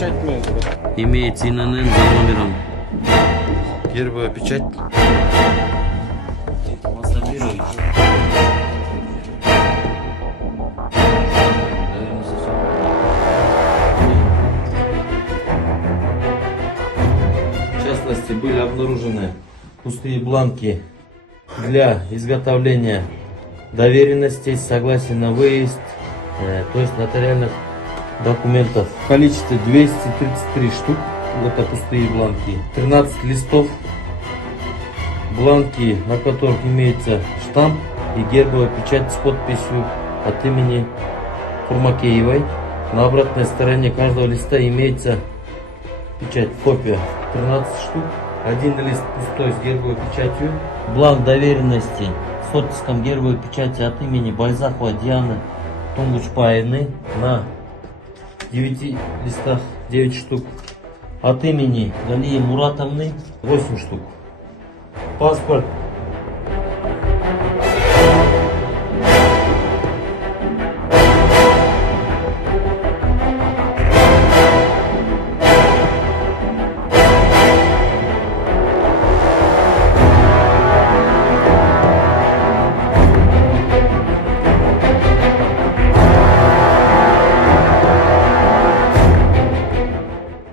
печать Имеется ИНН за номером. Гербовая печать. В частности, были обнаружены пустые бланки для изготовления доверенностей, согласия на выезд, то есть нотариальных документов. В количестве 233 штук, это пустые бланки, 13 листов, бланки, на которых имеется штамп и гербовая печать с подписью от имени Курмакеевой. На обратной стороне каждого листа имеется печать, копия, 13 штук. Один лист пустой с гербовой печатью. Бланк доверенности с оттиском гербовой печати от имени Бальзакова Дианы Тунгучпаевны. На 9 листах 9 штук. От имени Галии Муратовны 8 штук. Паспорт